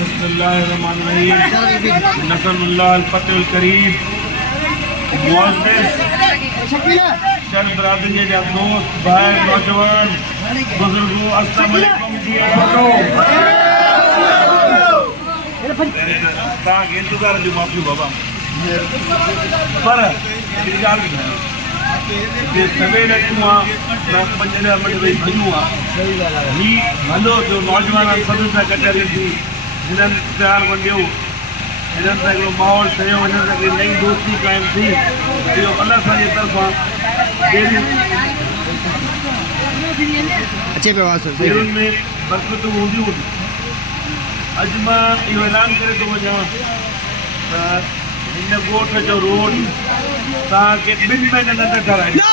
बिस्मिल्लाहिर्रहमानिर्रहीम नसअलुल्लाह अल-फतहुल करीम मुअज़्ज़िज़ शर बरादरी जा दोस्त भाई नौजवान बुजुर्गों अस्सलाम वालेकुम जी तव्हांखे इंतज़ार जो माफ़ी बाबा पर सवेर अचूं आहे त 5 मिनट वेही वञूं आहे ही हलो जो नौजवान सभिनी सां गॾियल थी हिननि प्यार वंडियो हिननि सां हिकिड़ो माहौल ठहियो हिननि सां हिकिड़ी नई दोस्ती क़ाइमु थी इहो अलाह असांजे तरफ़ां देरुनि में बरकतूं हूंदियूं अॼु मां इहो ऐलान करे थो वञां त हिन ॻोठ जो रोड तव्हांखे 2 महीननि अंदरि ठाराईंदो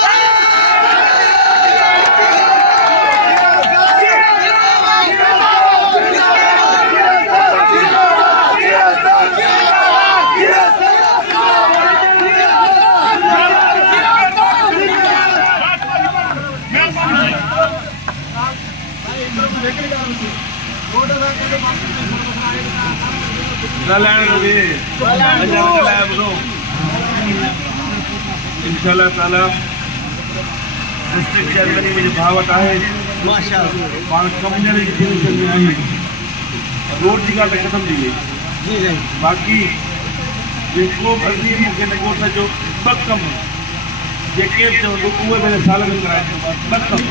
इंशाअल्लाह ताला डिस्ट्रिक्ट चेयरमैन मुझे भावत है माशाअल्लाह पाण कम्युनल डिवीजन में आई रोड की ॻाल्हि ख़त्म थी वई जी बाक़ी जेको भर्ती मूंखे न ॻोठ जो 2 कम जेके बि चवंदो उहे भले साल में कराए 2 कम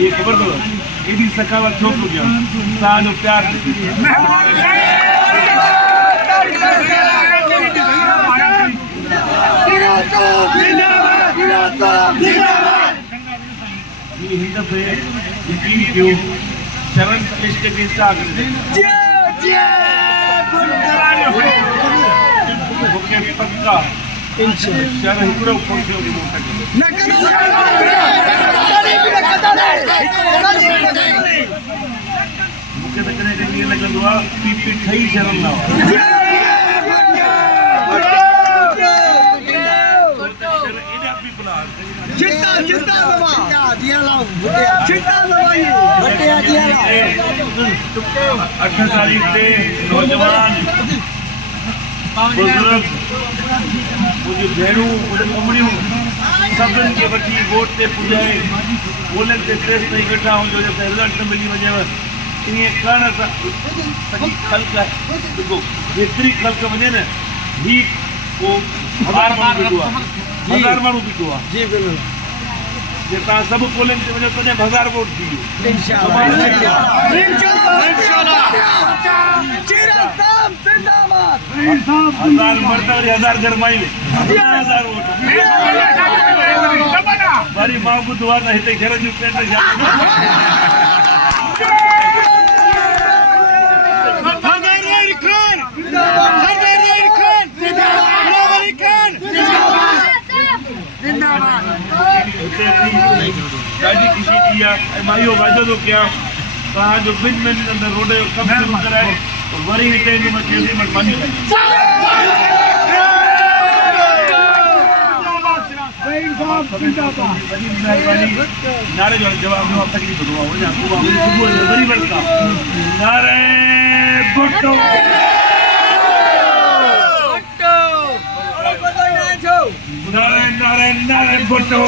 ये खबर दो ये भी सखावत छोड़ गया तव्हांजो प्यार हिन दफ़े यकीन कयो शरण लिस्ट के इंतज़ार मूंखे पक्का शहर हिकिड़ो पहुंचो मूंखे त कॾहिं कॾहिं ईअं लॻंदो आहे पीपी ठही शरण न अठ तारीख़ ते नौजवान बुजुर्ग मुंहिंजी भेणूं मुंहिंजी मम्मियूं सभिनि खे वठी वोट ते पुॼाए ॻोल्हनि ते प्रेस ताईं वेठा हुजो जो रिज़ल्ट न मिली वञेव ईअं करण सां सॼी ख़ल्क जेको जेतिरी ख़ल्क वञे न ही पोइ 1000 माण्हू बीठो आहे 1000 माण्हू बीठो आहे जी बिल्कुलु जे तव्हां सभु पोलिंग ते वञो तॾहिं 1000 वोट थी वियो इंशाअल्लाह 1000 मर्द और 1000 गरमायूं 1000 वोट वरी मां ॿुधो आहे त हिते घर जूं पेंट ॾाढी ख़ुशी थी आहे मां इहो वाइदो थो कयां तव्हांजो 2 महीननि अंदरि रोड जो कमु शुरू कराए वरी हिते महिरबानी नारे जो जवाब तकलीफ़ थो वञा सुबुह जो वरी वरिता नारे भुट्टो नारे नारे नारे भुट्टो